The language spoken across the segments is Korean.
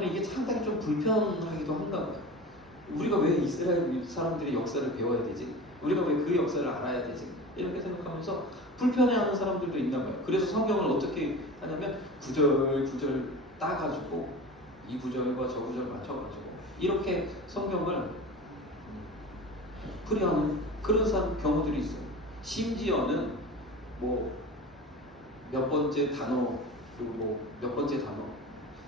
이게 상당히 좀 불편하기도 한가 봐요. 우리가 왜 이스라엘 사람들의 역사를 배워야 되지? 우리가 왜 그 역사를 알아야 되지? 이렇게 생각하면서 불편해하는 사람들도 있나 봐요. 그래서 성경을 어떻게 하냐면 구절 따가지고 이 구절과 저 구절 맞춰가지고 이렇게 성경을 풀이하는 그런 경우들이 있어요. 심지어는 뭐 몇 번째 단어 그리고 뭐 몇 번째 단어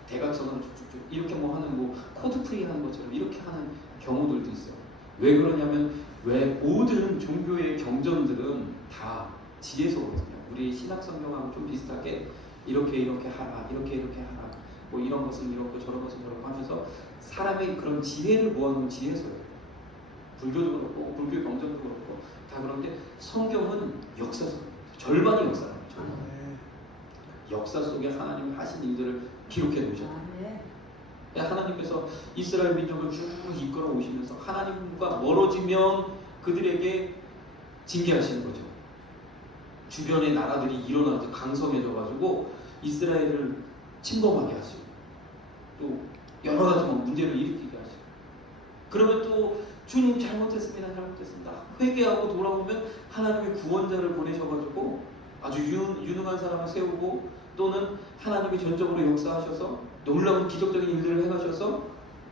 대각선으로 쭉쭉쭉 이렇게 뭐 하는 뭐 코드 프리 하는 것처럼 이렇게 하는 경우들도 있어요. 왜 그러냐면 왜 모든 종교의 경전들은 다 지혜서거든요. 우리 신약 성경하고 좀 비슷하게 이렇게 하라, 이렇게 하라, 뭐 이런 것은 이렇고 저런 것은 저렇고 하면서 사람의 그런 지혜를 모아놓은 지혜서예요. 불교도 그렇고 불교 경전도 그렇고 다 그런데 성경은 역사서 절반이 역사라는 거죠. 역사 속에 하나님 하신 일들을 기록해 놓으셨다. 하나님께서 이스라엘 민족을 쭉 이끌어 오시면서 하나님과 멀어지면 그들에게 징계하시는 거죠. 주변의 나라들이 일어나서 강성해져가지고 이스라엘을 침범하게 하시고 또 여러 가지 문제를 일으키게 하시고 그러면 또 주님 잘못했습니다. 회개하고 돌아오면 하나님의 구원자를 보내셔가지고 아주 유능한 사람을 세우고 또는 하나님이 전적으로 역사하셔서 놀라운 기적적인 일들을 해가셔서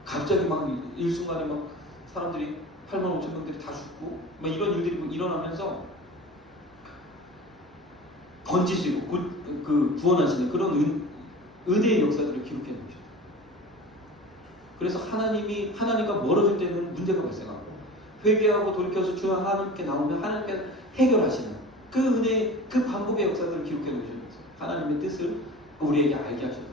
갑자기 막 일순간에 막 사람들이 8만 5천 명들이 다 죽고 막 이런 일들이 일어나면서 번지시고 그 구원하시는 그런 은혜의 역사들을 기록해 놓으셨어요. 그래서 하나님과 멀어질 때는 문제가 발생하고 회개하고 돌이켜서 주 하나님께 나오면 하나님께 해결하시는 그 은혜, 그 반복의 역사들을 기록해 놓으셨어요. 하나님의 뜻을 우리에게 알게 하셨다는 거죠.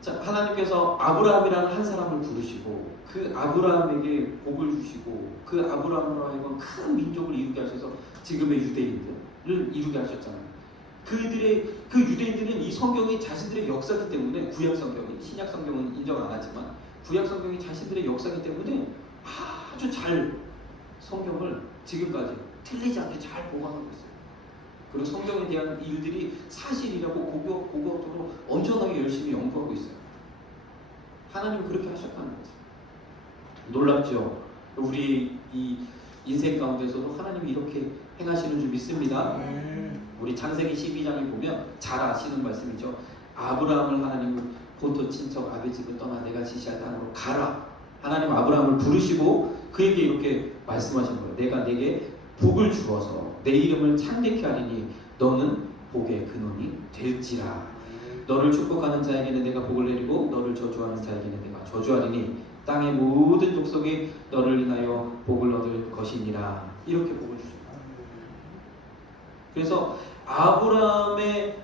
자, 하나님께서 아브라함이라는 한 사람을 부르시고 그 아브라함에게 복을 주시고 그 아브라함으로 하여금 큰 민족을 이루게 하셔서 지금의 유대인들을 이루게 하셨잖아요. 그 유대인들은 이 성경이 자신들의 역사이기 때문에 구약 성경이 신약 성경은 인정 안 하지만 구약 성경이 자신들의 역사이기 때문에 아주 잘 성경을 지금까지 틀리지 않게 잘 보관하고 있어요. 그리고 성경에 대한 일들이 사실이라고 고고학적으로 엄청나게 열심히 연구하고 있어요. 하나님은 그렇게 하셨다는 거죠. 놀랍죠? 우리 이 인생 가운데서도 하나님이 이렇게 행하시는 줄 믿습니다. 우리 창세기 12장에 보면 잘 아시는 말씀이죠. 아브라함을 하나님은 본토 친척 아비 집을 떠나 내가 지시할 땅으로 가라. 하나님 아브라함을 부르시고 그에게 이렇게 말씀하신 거예요. 내가 내게 복을 주어서 내 이름을 창대케 하리니 너는 복의 근원이 될지라. 너를 축복하는 자에게는 내가 복을 내리고 너를 저주하는 자에게는 내가 저주하리니 땅의 모든 족속이 너를 인하여 복을 얻을 것이니라. 이렇게 복을 주셨다. 그래서 아브라함의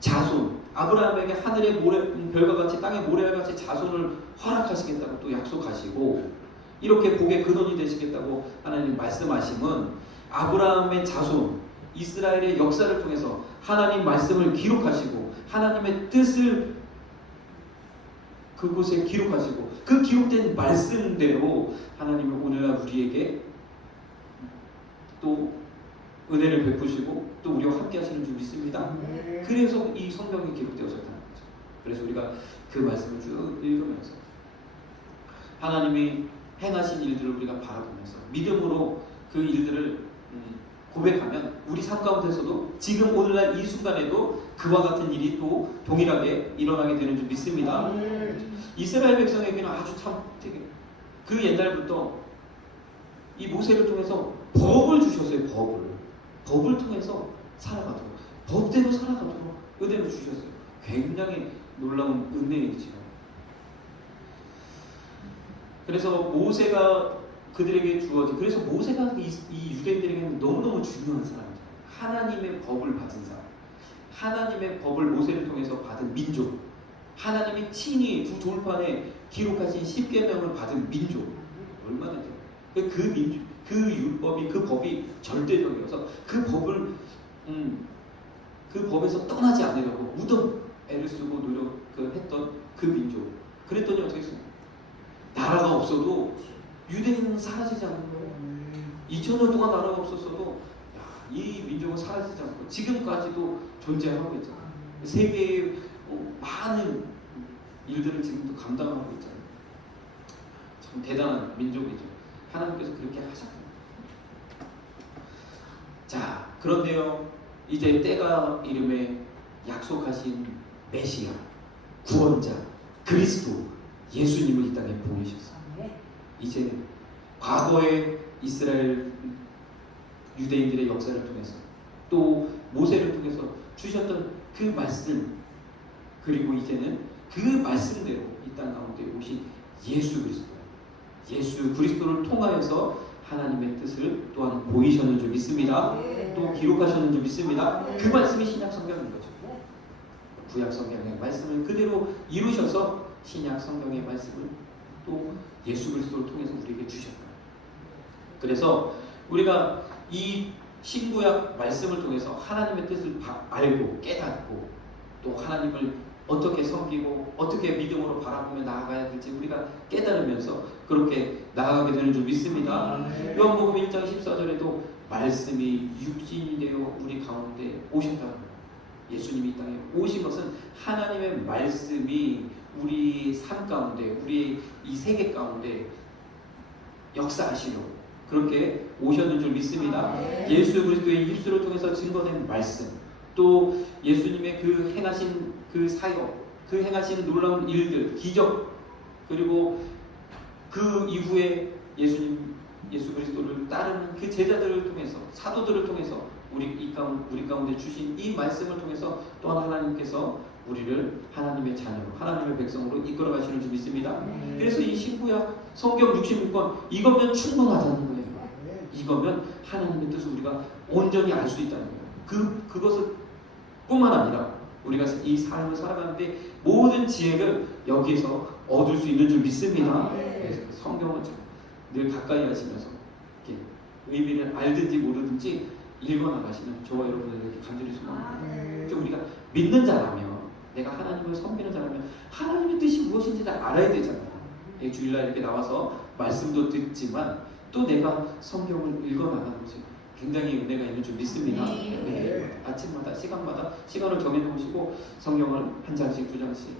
자손, 아브라함에게 하늘의 별과 같이 땅의 모래같이 자손을 허락하시겠다고 또 약속하시고 이렇게 복의 근원이 되시겠다고 하나님 말씀하심은 아브라함의 자손, 이스라엘의 역사를 통해서 하나님 말씀을 기록하시고 하나님의 뜻을 그곳에 기록하시고 그 기록된 말씀대로 하나님은 오늘날 우리에게 또 은혜를 베푸시고 또 우리와 함께 하시는 줄 믿습니다. 그래서 이 성경이 기록되어졌다는 거죠. 그래서 우리가 그 말씀을 쭉 읽으면서 하나님이 행하신 일들을 우리가 바라보면서 믿음으로 그 일들을 고백하면 우리 삶 가운데서도 지금 오늘날 이 순간에도 그와 같은 일이 또 동일하게 일어나게 되는 줄 믿습니다. 이스라엘 백성에게는 아주 참 되게 그 옛날부터 이 모세를 통해서 법을 주셨어요. 법을 통해서 살아가도록 법대로 살아가도록 은혜를 주셨어요. 굉장히 놀라운 은혜이죠. 그래서 모세가 그들에게 주어진 그래서 모세가 이 유대인들에게는 너무너무 중요한 사람이죠. 하나님의 법을 받은 사람, 하나님의 법을 모세를 통해서 받은 민족, 하나님이 친히 두 돌판에 기록하신 십계명을 받은 민족. 얼마나 돼요? 그 민족, 그 율법이 그 법이 절대적이어서 그 법에서 떠나지 않으려고 무덤 애를 쓰고 노력했던 그 민족. 그랬더니 어떻게 했습니까? 나라가 없어도 유대인은 사라지지 않는 거예요. 2000년 동안 나라가 없었어도 이 민족은 사라지지 않고 지금까지도 존재하고 있잖아요. 세계의 일들을 지금도 감당하고 있잖아요. 참 대단한 민족이죠. 하나님께서 그렇게 하셨습니다. 자, 그런데요, 이제 때가 이름에 약속하신 메시아, 구원자, 그리스도, 예수님을 이 땅에 보내셨어요. 이제 과거의 이스라엘 유대인들의 역사를 통해서 또 모세를 통해서 주셨던 그 말씀, 그리고 이제는 그 말씀대로 이 땅 가운데 오신 예수 그리스도, 예수 그리스도를 통하여서 하나님의 뜻을 또한 보이셨는 줄 믿습니다. 또 기록하셨는 줄 믿습니다. 그 말씀이 신약 성경인 거죠. 구약 성경의 말씀을 그대로 이루셔서 신약 성경의 말씀을 또 예수 그리스도를 통해서 우리에게 주셨다. 그래서 우리가 이 신구약 말씀을 통해서 하나님의 뜻을 알고 깨닫고 또 하나님을 어떻게 섬기고 어떻게 믿음으로 바라보며 나아가야 될지 우리가 깨달으면서 그렇게 나아가게 되는 줄 믿습니다. 요한복음 1장 14절에도 말씀이 육신이 되어 우리 가운데 오셨다. 예수님이 이 땅에 오신 것은 하나님의 말씀이 우리 삶 가운데, 우리 이 세계 가운데 역사하시려고 그렇게 오셨는 줄 믿습니다. 예수 그리스도의 입술을 통해서 증거된 말씀, 또 예수님의 그 행하신 그 사역, 그 행하신 놀라운 일들, 기적, 그리고 그 이후에 예수 그리스도를 따르는 그 제자들을 통해서, 사도들을 통해서 우리 가운데 주신 이 말씀을 통해서 또한 하나님께서 우리를 하나님의 자녀로, 하나님의 백성으로 이끌어 가시는 줄 믿습니다. 그래서 이 신구약 성경 66권 이거면 충분하다는 거예요. 이거면 하나님의 뜻을 우리가 온전히 알 수 있다는 거예요. 그것을 뿐만 아니라 우리가 이 삶을 살아가는데 모든 지혜를 여기에서 얻을 수 있는 줄 믿습니다. 그래서 성경을 늘 가까이 하시면서 이렇게 의미를 알든지 모르든지 읽어나가시면 저와 여러분들에게 간절히 소망합니다. 우리가 믿는 자라면, 내가 하나님을 섬기는 자라면 하나님의 뜻이 무엇인지를 알아야 되잖아요. 주일날 이렇게 나와서 말씀도 듣지만 또 내가 성경을 읽어나가는 것이 굉장히 은혜가 있는 줄 믿습니다. 아침마다 시간을 정해놓으시고 성경을 한 장씩 두 장씩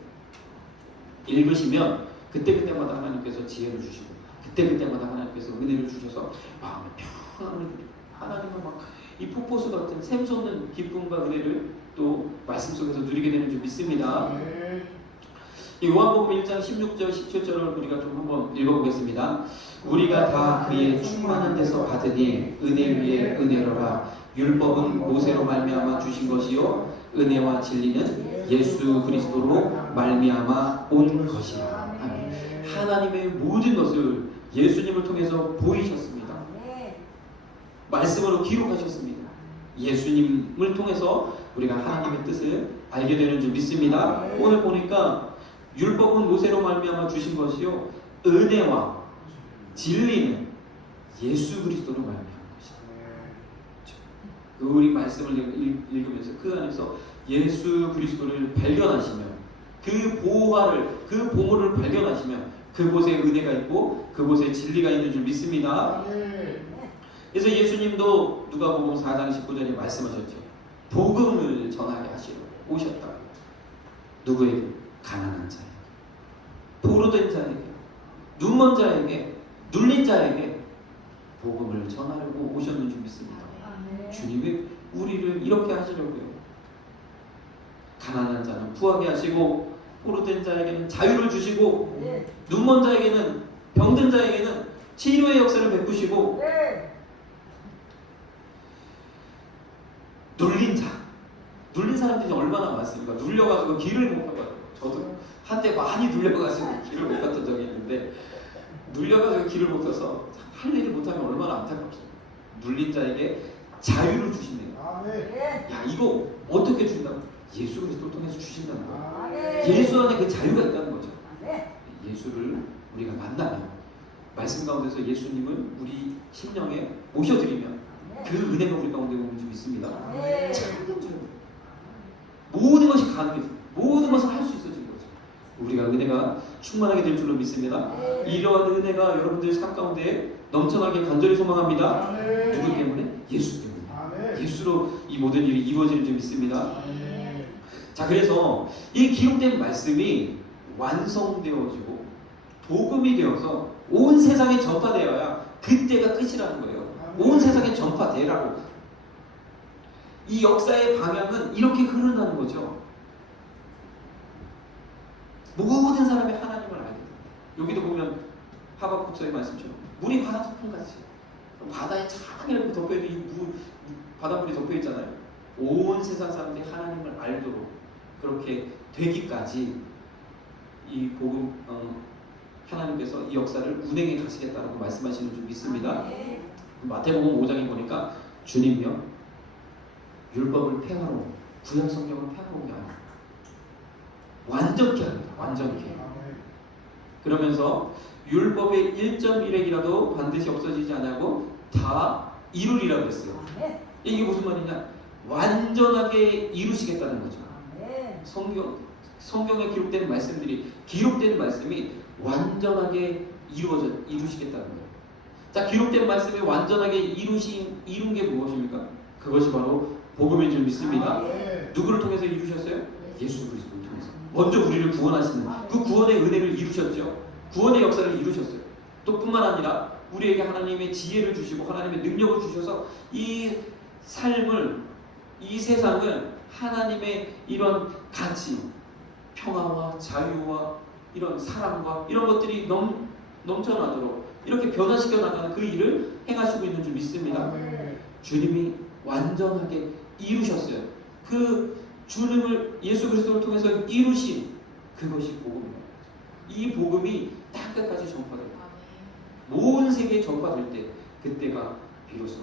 읽으시면 그때마다 하나님께서 지혜를 주시고 그때마다 하나님께서 은혜를 주셔서 마음의 평안을 누리고 하나님은 막 이 폭포수 같은 샘솟는 기쁨과 은혜를 또 말씀 속에서 누리게 되는 줄 믿습니다. 이 요한복음 1장 16절 17절을 우리가 좀 한번 읽어보겠습니다. 우리가 다 그의 충만한 데서 받으니 은혜 위에 은혜로라. 율법은 모세로 말미암아 주신 것이요 은혜와 진리는 예수 그리스도로 말미암아 온 것이라. 아멘. 하나님의 모든 것을 예수님을 통해서 보이셨습니다. 말씀으로 기록하셨습니다. 예수님을 통해서 우리가 하나님의 뜻을 알게 되는 줄 믿습니다. 오늘 보니까 율법은 모세로 말미암아 주신 것이요 은혜와 진리는 예수 그리스도로 말미암은 것이다. 우리 말씀을 읽으면서 그 안에서 예수 그리스도를 발견하시면 그 보화를, 그 보물을 발견하시면 그곳에 은혜가 있고 그곳에 진리가 있는 줄 믿습니다. 그래서 예수님도 누가복음 4장 19절에 말씀하셨죠. 복음을 전하게 하시러 오셨다. 누구에게? 가난한 자에게, 포로된 자에게, 눈먼 자에게, 눌린 자에게 복음을 전하려고 오셨는 줄 믿습니다. 주님이 우리를 이렇게 하시려고요. 가난한 자는 부하게 하시고 포로된 자에게는 자유를 주시고 눈먼 자에게는, 병든 자에게는 치료의 역사를 베푸시고 눌린 사람들이 얼마나 많습니까? 눌려가지고 길을 못 가요. 저도 한때 많이 눌려가지고 길을 못 갔던 적이 있는데 눌려가지고 길을 못 가서 할 일을 못하면 얼마나 안타깝습니까? 눌린 자에게 자유를 주시네요. 야, 이거 어떻게 준다고? 예수 그리스도를 통해서 주신다는 거예요. 예수 안에 그 자유가 있다는 거죠. 예수를 우리가 만나면, 말씀 가운데서 예수님을 우리 심령에 모셔드리면 그 은혜가 우리 가운데 오는 줄 믿습니다. 모든 것이 가능해져. 모든 것을 할 수 있어진 거죠. 우리가 은혜가 충만하게 될 줄로 믿습니다. 이러한 은혜가 여러분들 삶 가운데 넘쳐나게 간절히 소망합니다. 누구 때문에? 예수 때문에. 예수로 이 모든 일이 이루어지는 줄 믿습니다. 자, 그래서 이 기록된 말씀이 완성되어지고 복음이 되어서 온 세상에 전파되어야 그때가 끝이라는 거예요. 온 세상에 전파되라고. 이 역사의 방향은 이렇게 흐른다는 거죠. 모든 사람이 하나님을 알게 됩니다. 여기도 보면 하박국서의 말씀처럼 물이 바다 소풍같이 바다에 쫙 이렇게 덮여있는 바닷물이 덮여있잖아요. 온 세상 사람들이 하나님을 알도록 그렇게 되기까지 이 복음 하나님께서 이 역사를 운행해 가시겠다라고 말씀하시는 줄 믿습니다. 마태복음 5장에 보니까 주님이요 율법을 폐하러 구약 성경을 폐하러 온 게 아니에요. 완전케 합니다. 완전케. 그러면서 율법의 1.1핵이라도 반드시 없어지지 않고 다 이루리라고 했어요. 이게 무슨 말이냐? 완전하게 이루시겠다는 거죠. 성경에 기록된 말씀들이 기록된 말씀이 완전하게 이루시겠다는 거예요. 자, 기록된 말씀이 완전하게 이룬 게 무엇입니까? 그것이 바로 복음인 줄 믿습니다. 누구를 통해서 이루셨어요? 예수 그리스도를 통해서. 먼저 우리를 구원하시는 그 구원의 은혜를 이루셨죠. 구원의 역사를 이루셨어요. 또 뿐만 아니라 우리에게 하나님의 지혜를 주시고 하나님의 능력을 주셔서 이 삶을 이 세상을 하나님의 이런 가치, 평화와 자유와 이런 사랑과 이런 것들이 넘쳐나도록 이렇게 변화시켜 나가는 그 일을 행하시고 있는 줄 믿습니다. 주님이 완전하게 이루셨어요. 그 주님을 예수 그리스도를 통해서 이루신 그것이 복음입니다. 이 복음이 땅끝까지 전파됩니다. 모든 세계에 전파될 때 그때가 비로소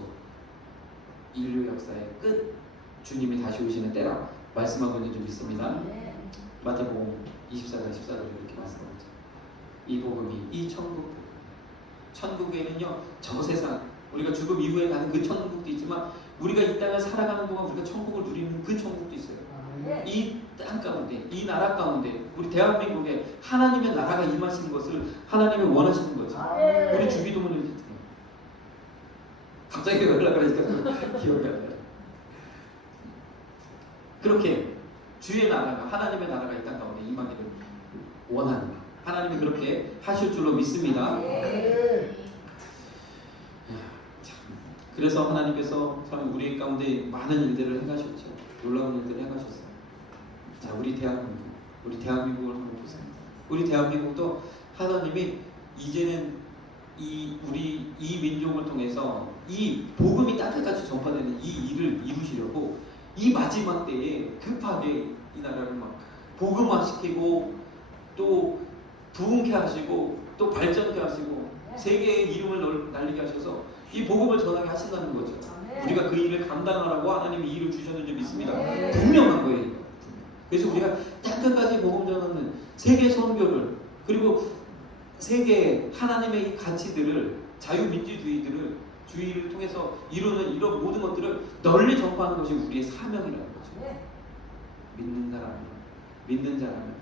인류 역사의 끝, 주님이 다시 오시는 때라 말씀하고 있는 줄 믿습니다. 마태복음 24장 14절에 이렇게 말씀하죠. 이 복음이 이 천국에는요 저 세상 우리가 죽음 이후에 가는 그 천국도 있지만 우리가 이 땅을 살아가는 동안 우리가 천국을 누리는 그 천국도 있어요. 이 땅 가운데, 이 나라 가운데 우리 대한민국에 하나님의 나라가 임하시는 것을 하나님이 원하시는 거죠. 우리 주기도문을 이렇게 들어요. 갑자기 연락을 하니까 기억이 안 나요. 그렇게 주의 나라가 하나님의 나라가 이 땅 가운데 임하기를 원하는 하나님이 그렇게 하실 줄로 믿습니다. 그래서 하나님께서 참 우리 가운데 많은 일들을 행하셨죠. 놀라운 일들을 행하셨어요. 자, 우리 대한민국을 한번 보세요. 우리 대한민국도 하나님이 이제는 우리 이 민족을 통해서 이 복음이 땅끝까지 전파되는 이 일을 이루시려고 이 마지막 때에 급하게 이 나라를 막 복음화시키고 또 부흥케 하시고 또 발전케 하시고 세계의 이름을 날리게 하셔서 이 복음을 전하게 하신다는 거죠. 우리가 그 일을 감당하라고 하나님이 일을 주셨는 줄 믿습니다. 분명한 거예요. 그래서 우리가 땅끝까지 복음 전하는 세계 선교를 그리고 세계 하나님의 이 가치들을 자유민주주의를 통해서 이루는 이런 모든 것들을 널리 전파하는 것이 우리의 사명이라는 거죠. 믿는 자라면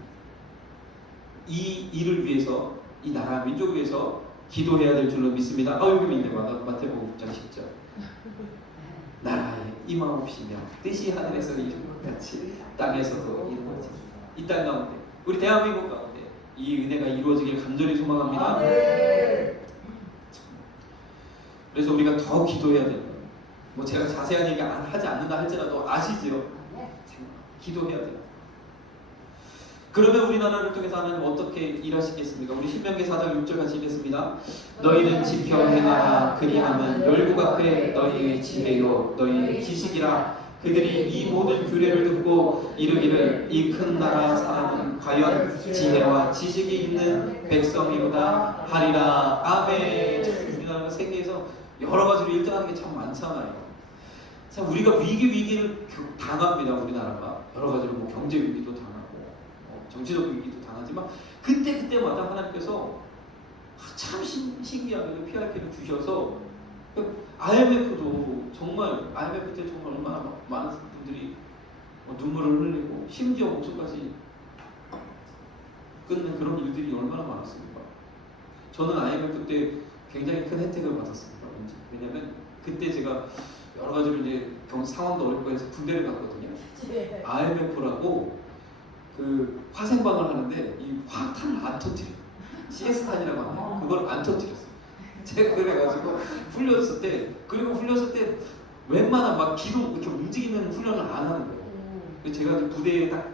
이 일을 위해서 이 나라 민족을 위해서 기도해야 될 줄로 믿습니다. 여기 있네. 마태복음 6장 10절. 나라에 임하옵시며 뜻이 하늘에서 이룬 것 같이 땅에서도 이루어지리. 이 땅 가운데 우리 대한민국 가운데 이 은혜가 이루어지길 간절히 소망합니다. 그래서 우리가 더 기도해야 돼요. 뭐 제가 자세한 얘기 하지 않는다 할지라도 아시지요? 기도해야 돼요. 그러면 우리나라를 통해서 하나님 어떻게 일하시겠습니까? 우리 신명기 4장 6절 같이 읽겠습니다. 너희는 지켜 행하라. 그리하면 열국 앞에 너희의 지혜요 너희의 지식이라. 그들이 이 모든 규례를 듣고 이르기를 이 큰 나라 사람은 과연 지혜와 지식이 있는 백성이로다 하리라. 아멘. 우리나라가 세계에서 여러 가지로 1등하는 게 참 많잖아요. 참 우리가 위기를 당합니다. 우리나라가 여러 가지로 뭐 경제 위기도 당하고 정치적 위기도 당하지만 그때마다 하나님께서 참 신기하게 PRK를 주셔서 IMF도 정말 IMF 때 정말 얼마나 많은 분들이 눈물을 흘리고 심지어 목숨까지 끊는 그런 일들이 얼마나 많았습니까? 저는 IMF 때 굉장히 큰 혜택을 받았습니다. 왜냐면 그때 제가 여러 가지로 이제 상황도 어렵고 해서 군대를 갔거든요. IMF라고 그 화생방을 하는데 이 화탄을 안 터뜨려. CS탄이라고 하나요? 그걸 안 터뜨렸어요. 제가 그래가지고 훈련했을 때, 그리고 훈련했을 때 웬만한 막 기도 이렇게 움직이는 훈련을 안 하는 거예요. 그래서 제가 부대에 딱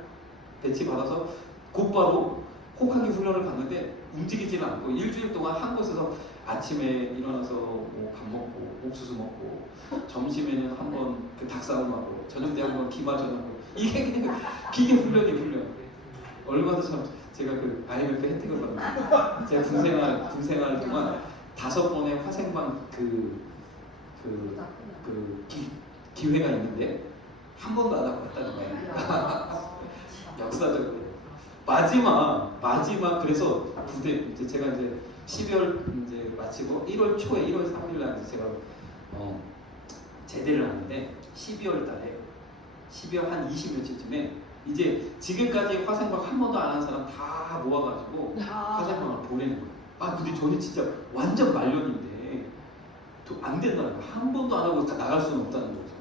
배치받아서 곧바로 혹하기 훈련을 갔는데 움직이지는 않고 일주일 동안 한 곳에서 아침에 일어나서 뭐 밥 먹고 옥수수 먹고 점심에는 한번 그 닭싸움하고 저녁 때 한번 기마전하고 이게 그냥 기계 훈련이 훈련. 얼마나 참 제가 그 IMF 혜택을 받는 제가 군생활 동안 5번의 화생방 기회가 있는데 한 번도 안 하고 왔다는 거예요. 역사적으로 마지막 그래서 부대 이제 제가 이제 12월 이제 마치고 1월 초에 1월 3일 날 이제 제가 제대를 하는데 12월 한 20며칠쯤에 이제 지금까지 화생방 한 번도 안 한 사람 다 모아가지고 화생방을 보내는 거예요. 아 근데 저는 진짜 완전 말년인데 안 된다는 거예요. 한 번도 안 하고 다 나갈 수는 없다는 거죠.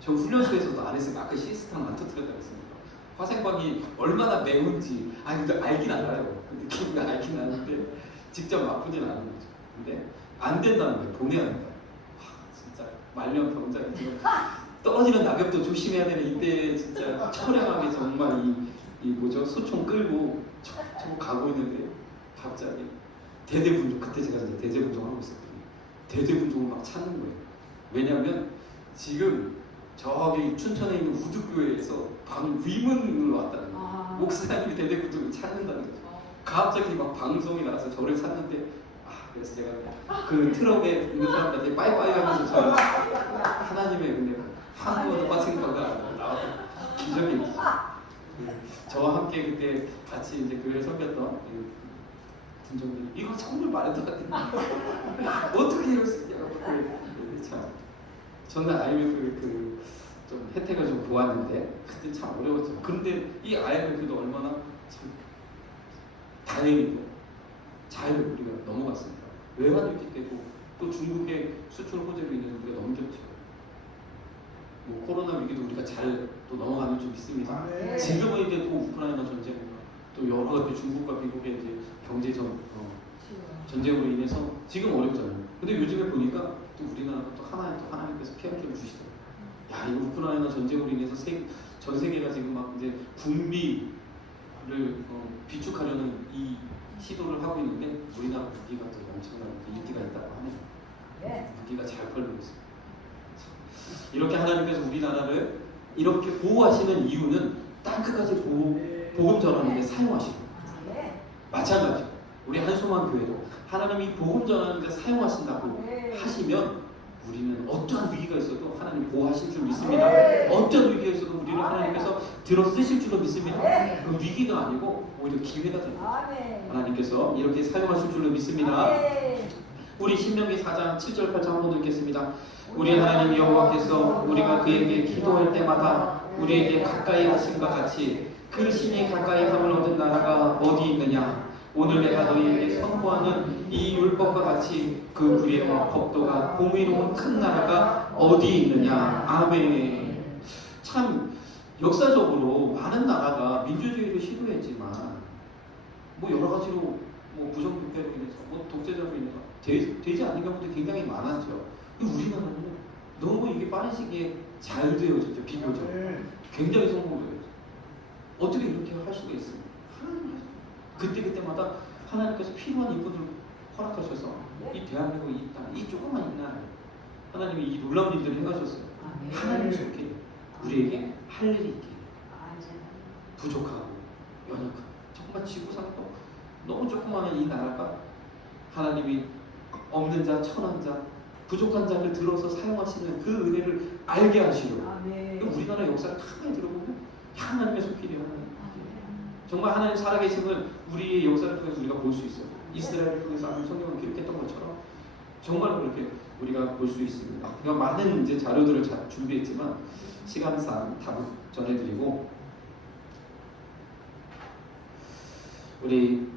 저 훈련소에서도 안 했으니까 아까 시스템 안 터뜨렸다고 했습니다. 화생방이 얼마나 매운지 근데 알긴 알아요. 느낌이 알긴 아는데 직접 맛보진 않은 거죠. 근데 안 된다는 거예요. 보내야 된다. 진짜 말년 병자가 지금 떨어지는 낙엽도 조심해야 되는 이때 진짜 처량하게 정말 이 뭐죠 소총 끌고 저 가고 있는데 갑자기 대대분종 그때 제가 이제 대대분종 하고 있었거든요. 대대분종을 막 찾는 거예요. 왜냐하면 지금 저기 춘천에 있는 우두교회에서 방금 위문으로 왔다는 거예요. 목사님이 대대분종을 찾는다는 거죠. 갑자기 막 방송이 나와서 저를 찾는데 그래서 제가 그 트럭에 있는 사람들한테 빠이빠이 하면서 저 하나님의 은혜가 한 번도 빠진 거가 나왔던 기적이 있죠. 저와 함께 그때 같이 이제 교회를 섬겼던 분종들이 이거 정말 말해도 안 돼. 어떻게 이럴 수 있냐고. 참 저는 IMF 좀 혜택을 좀 보았는데 그때 참 어려웠죠. 그런데 이 IMF도 얼마나 참 다행히도 잘 우리가 넘어갔습니다. 외환위기 때도 또 중국의 수출 호재로 인해서 우리가 넘겼죠. 뭐 코로나 위기도 우리가 잘 또 넘어가는 좀 있습니다. 지금은 이제 또 우크라이나 전쟁, 또 여러 가지 중국과 미국의 이제 경제 전쟁으로 인해서 지금 어렵잖아요. 근데 요즘에 보니까 또 우리나라가 또 하나님께서 피할 줄 주시더라고요. 야, 이 우크라이나 전쟁으로 인해서 전 세계가 지금 막 이제 군비를 비축하려는 이 시도를 하고 있는데 우리나라 무기가 또 엄청난 인기가 있다고 하네요. 무기가 잘 팔리고 있습니다. 이렇게 하나님께서 우리나라를 이렇게 보호하시는 이유는 땅끝까지 복음 전하는 데 사용하시고 마찬가지로 우리 한소만 교회도 하나님이 복음 전하는 데 사용하신다고 하시면 우리는 어떠한 위기가 있어도 하나님 보호하실 줄 믿습니다. 어떤 위기가 있어도 우리를 하나님께서 들어 쓰실 줄로 믿습니다. 그 위기가 아니고 오히려 기회가 됩니다. 하나님께서 이렇게 사용하실 줄로 믿습니다. 우리 신명기 4장 7절 8절 한번 읽겠습니다. 우리 하나님 여호와께서 우리가 그에게 기도할 때마다 우리에게 가까이 하심과 같이 그 신이 가까이 함을 얻은 나라가 어디 있느냐. 오늘 내가 너희에게 선포하는 이 율법과 같이 그 불의와 법도가 공의로운 큰 나라가 어디 있느냐. 아멘. 참 역사적으로 많은 나라가 민주주의를 시도했지만 뭐 여러 가지로 뭐 부정부패로 인해서 뭐 독재자로 인해서 되지 않는 경우도 굉장히 많았죠. 우리나라는 너무 이게 빠른 시기에 잘 되어졌죠. 비교적 굉장히 성공적이었죠. 어떻게 이렇게 할 수가 있습니까? 그때마다 하나님께서 필요한 인분을 허락하셔서 이 대한민국 이 땅, 이 조그만 이 나라에 하나님이 이 놀라운 일들을 해가셨어요. 하나님 속에 우리에게 할 일이 있게 부족하고 연약하고 정말 지구상도 너무 조그마한 이 나라가 하나님이 없는 자, 천한 자, 부족한 자를 들어서 사용하시는 그 은혜를 알게 하시려고. 우리나라 역사를 가만히 들어보면 하나님의 손길이에요. 정말 하나님 살아계심을 우리의 역사를 통해서 우리가 볼 수 있어요. 이스라엘을 통해서 하나님 성경을 기록했던 것처럼 정말 그렇게 우리가 볼 수 있습니다. 그러니까 많은 이제 자료들을 준비했지만 시간상 다 전해드리고 우리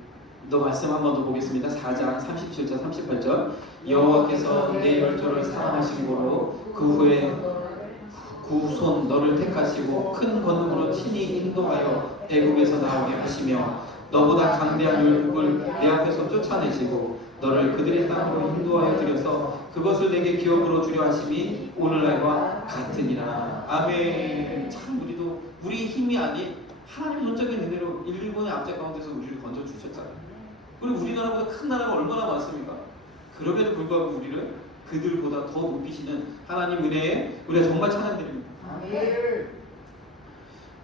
너 말씀 한 번 더 보겠습니다. 4장 37절 38절 여호와께서 내 열조를 사랑하신 고로 그 후에 구손 너를 택하시고 큰 권능으로 친히 인도하여 애국에서 나오게 하시며 너보다 강대한 율곡을 내 앞에서 쫓아내시고 너를 그들의 땅으로 인도하여 들여서 그것을 내게 기업으로 주려 하심이 오늘날과 같으니라. 아멘. 참 우리도 우리 힘이 아닌 하나님 전적인 은혜로 일본의 압제 가운데서 우리를 건져 주셨잖아요. 그리고 우리나라보다 큰 나라가 얼마나 많습니까? 그럼에도 불구하고 우리를 그들보다 더 높이시는 하나님 은혜에 우리가 정말 찬양드립니다.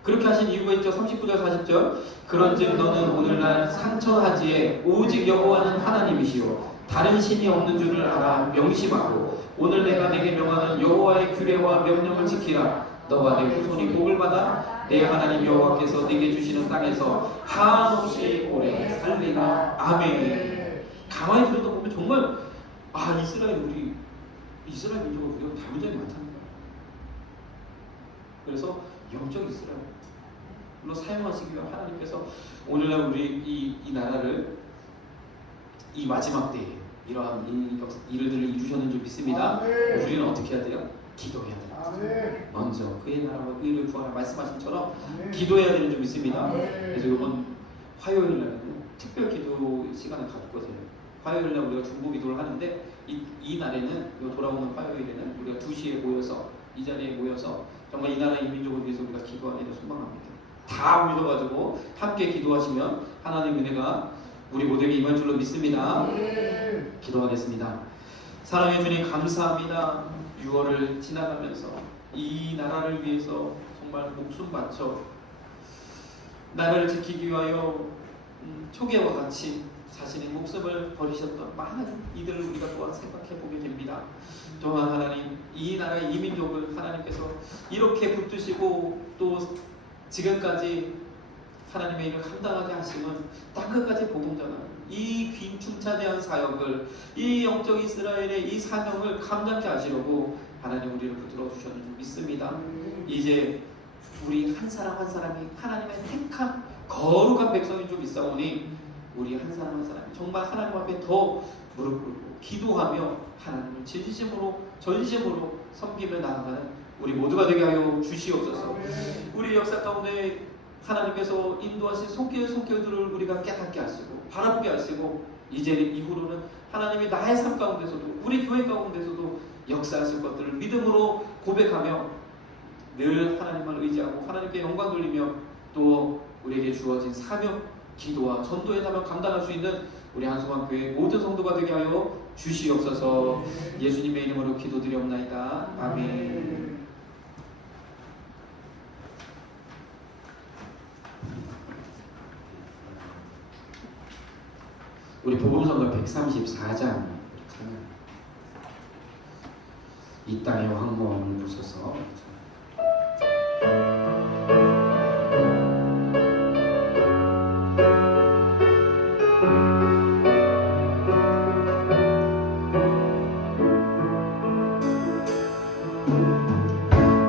그렇게 하신 이유가 있죠. 39절 40절 그런즉 너는 오늘날 상처하지에 오직 여호와는 하나님이시요 다른 신이 없는 줄을 알아 명심하고 오늘 내가 내게 명하는 여호와의 규례와 명령을 지키라. 너와 내 후손이 복을 받아 내 하나님 여호와께서 내게 주시는 땅에서 한없이 오래 살리라. 아멘. 가만히 들여다 보면 정말 우리 이스라엘 민족은 우리가 다른 점이 많답니다. 그래서 영적 이스라엘로 사용하시기 위해 하나님께서 오늘날 우리 이 나라를 이 마지막 때에 이러한 일들을 이루셨는 줄 믿습니다. 우리는 어떻게 해야 돼요? 기도해야 돼요. 먼저 그의 나라와 의를 구하라 말씀하신처럼 기도해야 되는 줄 믿습니다. 그래서 이번 화요일 날에는 특별 기도 시간을 갖거든요. 화요일 날 우리가 중보 기도를 하는데 이 날에는 돌아오는 화요일에는 우리가 2시에 모여서 이 자리에 모여서 정말 이 나라 이 민족을 위해서 우리가 기도하기를 소망합니다. 다 모여가지고 함께 기도하시면 하나님 은혜가 우리 모두에게 임할 줄로 믿습니다. 기도하겠습니다. 사랑해 주님 감사합니다. 6월을 지나가면서 이 나라를 위해서 정말 목숨 바쳐 나라를 지키기 위하여 초계와 같이 자신의 목숨을 버리셨던 많은 이들을 우리가 또한 생각해 보게 됩니다. 또한 하나님 이 나라의 이민족을 하나님께서 이렇게 붙드시고 또 지금까지 하나님의 일을 감당하게 하심은 땅끝까지 복음 전하는 이 중차대한 사역을 이 영적 이스라엘의 이 사명을 감당케 하시려고 하나님 우리를 붙들어 주셨는 줄 믿습니다. 이제 우리 한 사람 한 사람이 하나님의 택한 거룩한 백성인 줄 믿사오니 우리 한 사람 한 사람이 정말 하나님 앞에 더 무릎 꿇고 기도하며 하나님을 진심으로 전심으로 섬기며 나아가는 우리 모두가 되게 하여 주시옵소서. 우리 역사 가운데 하나님께서 인도하신 손길들을 우리가 깨닫게 하시고 바라보게 하시고 이제 이후로는 하나님이 나의 삶 가운데서도 우리 교회 가운데서도 역사하실 것들을 믿음으로 고백하며 늘 하나님만 의지하고 하나님께 영광 돌리며 또 우리에게 주어진 사명 기도와 전도의 사명 감당할 수 있는 우리 한송환 교회 모든 성도가 되게 하여 주시옵소서. 예수님의 이름으로 기도드리옵나이다. 아멘. 우리 복음성가 134장 이 땅의 황무함을 부셔서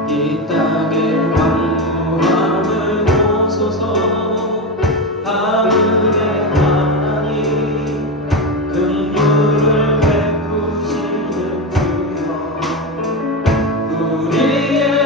이 땅의 황무함을 부셔서 하늘의 하나님 긍휼을 베푸시는 주여 우리의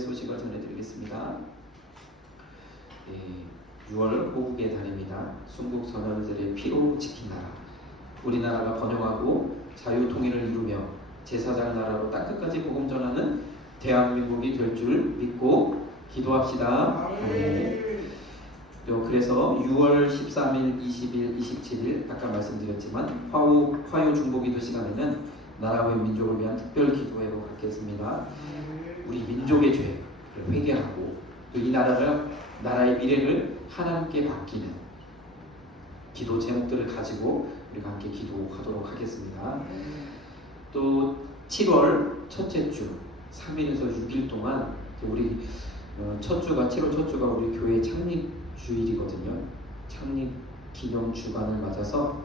소식을 전해드리겠습니다. 6월 호국의 달입니다. 순국 선열들의 피로 지킨 나라. 우리나라가 번영하고 자유 통일을 이루며 제사장 나라로 땅끝까지 복음 전하는 대한민국이 될 줄 믿고 기도합시다. 그래서 6월 13일, 20일, 27일 아까 말씀드렸지만 화요 중보기도 시간에는 나라와 민족을 위한 특별 기도회로 갖겠습니다. 우리 민족의 죄를 회개하고 또 이 나라의 미래를 하나님께 맡기는 기도 제목들을 가지고 우리가 함께 기도하도록 하겠습니다. 또 7월 첫째 주 3일에서 6일 동안 우리 첫 주가 7월 첫 주가 우리 교회 창립 주일이거든요. 창립 기념 주간을 맞아서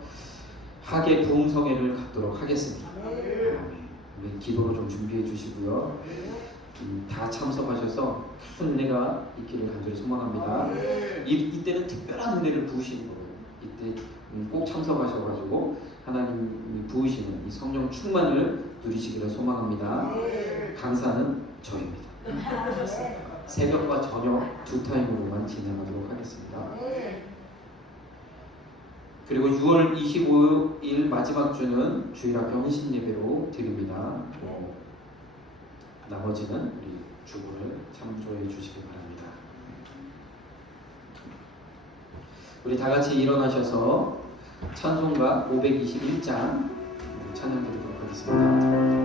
하계 부흥성회를 갖도록 하겠습니다. 우리 기도로 좀 준비해 주시고요. 다 참석하셔서 큰 은혜가 있기를 간절히 소망합니다. 이때는 특별한 은혜를 부으시는 거예요. 이때 꼭 참석하셔가지고 하나님이 부으시는 이 성령 충만을 누리시기를 소망합니다. 강사는 저입니다. 새벽과 저녁 두 타임으로만 진행하도록 하겠습니다. 그리고 6월 25일 마지막 주는 주일학교 헌신 예배로 드립니다. 나머지는 우리 주보를 참조해 주시기 바랍니다. 우리 다 같이 일어나셔서 찬송가 521장 찬양 드리도록 하겠습니다.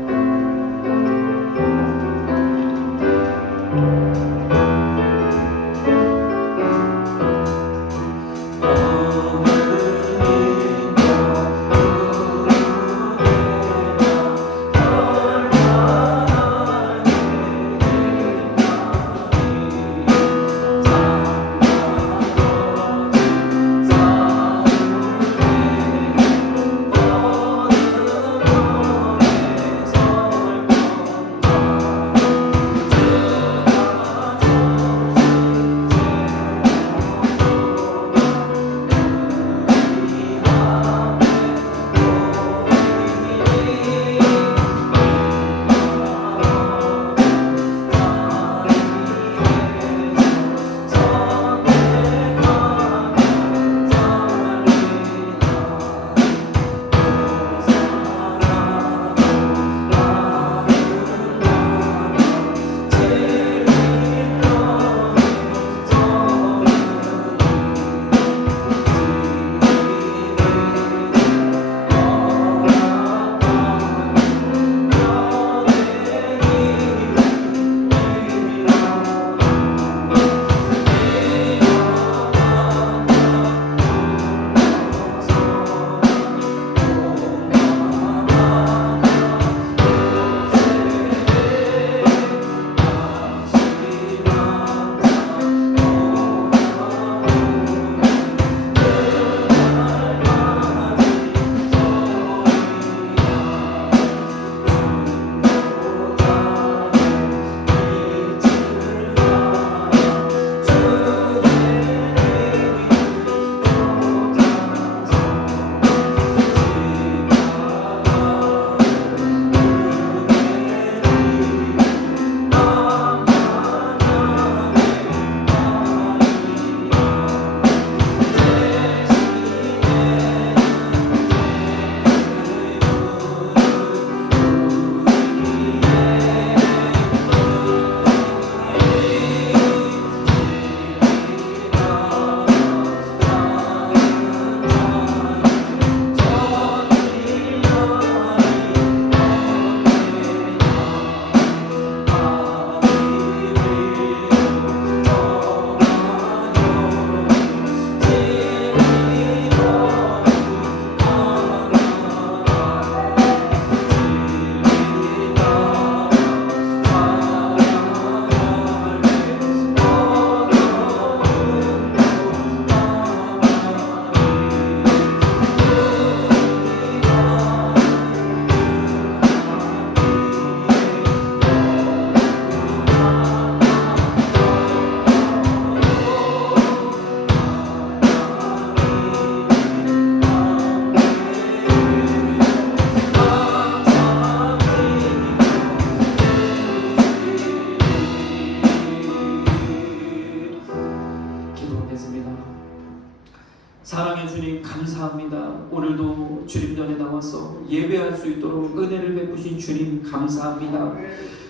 사랑의 주님 감사합니다. 오늘도 주님 전에 나와서 예배할 수 있도록 은혜를 베푸신 주님 감사합니다.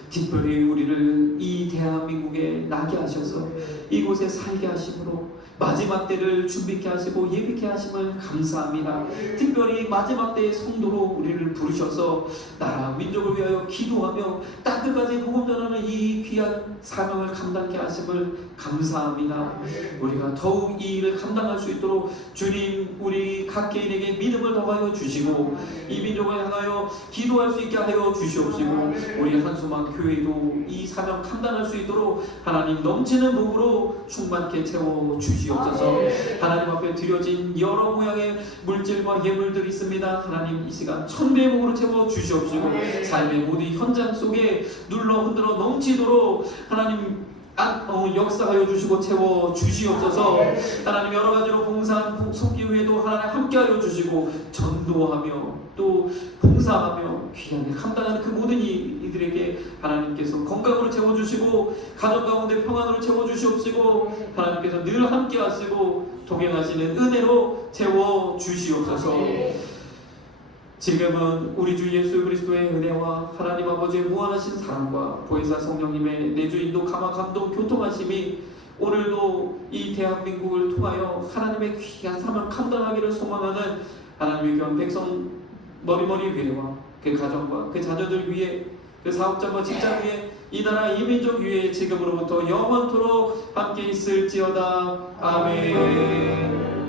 특별히 우리를 이 대한민국에 나게 하셔서 이곳에 살게 하심으로 마지막 때를 준비케 하시고 예비케 하심을 감사합니다. 특별히 마지막 때의 성도로 우리를 부르셔서 나라 민족을 위하여 기도하며 땅끝까지 복음 전하는 이 귀한 사명을 감당케 하심을 감사합니다. 우리가 더욱 이 일을 감당할 수 있도록 주님 우리 각 개인에게 믿음을 더하여 주시고 이 민족을 향하여 기도할 수 있게 하여 주시옵시고 우리 한수막 교회도 이 사명 감당할 수 있도록 하나님 넘치는 복으로 충만케 채워 주시옵소서. 하나님 앞에 드려진 여러 모양의 물질과 예물들이 있습니다. 하나님 이 시간 천배의 복으로 채워 주시옵시고 삶의 모든 현장 속에 눌러 흔들어 넘치도록 하나님 역사하여 주시고 채워 주시옵소서. 하나님 여러 가지로 봉사한 속기회도 하나님 함께하여 주시고 전도하며 또 봉사하며 귀한 일 감당하는 그 모든 이들에게 하나님께서 건강으로 채워 주시고 가족 가운데 평안으로 채워 주시옵시고 하나님께서 늘 함께하시고 동행하시는 은혜로 채워 주시옵소서. 지금은 우리 주 예수 그리스도의 은혜와 하나님 아버지의 무한하신 사랑과 보혜사 성령님의 내주 인도 감화 감동 교통하심이 오늘도 이 대한민국을 통하여 하나님의 귀한 사명 감당하기를 소망하는 하나님의 귀한 백성 머리머리 위에와 그 가정과 그 자녀들 위에 그 사업자와 직장 위에 이 나라 이 민족 위에 지금으로부터 영원토록 함께 있을지어다. 아멘.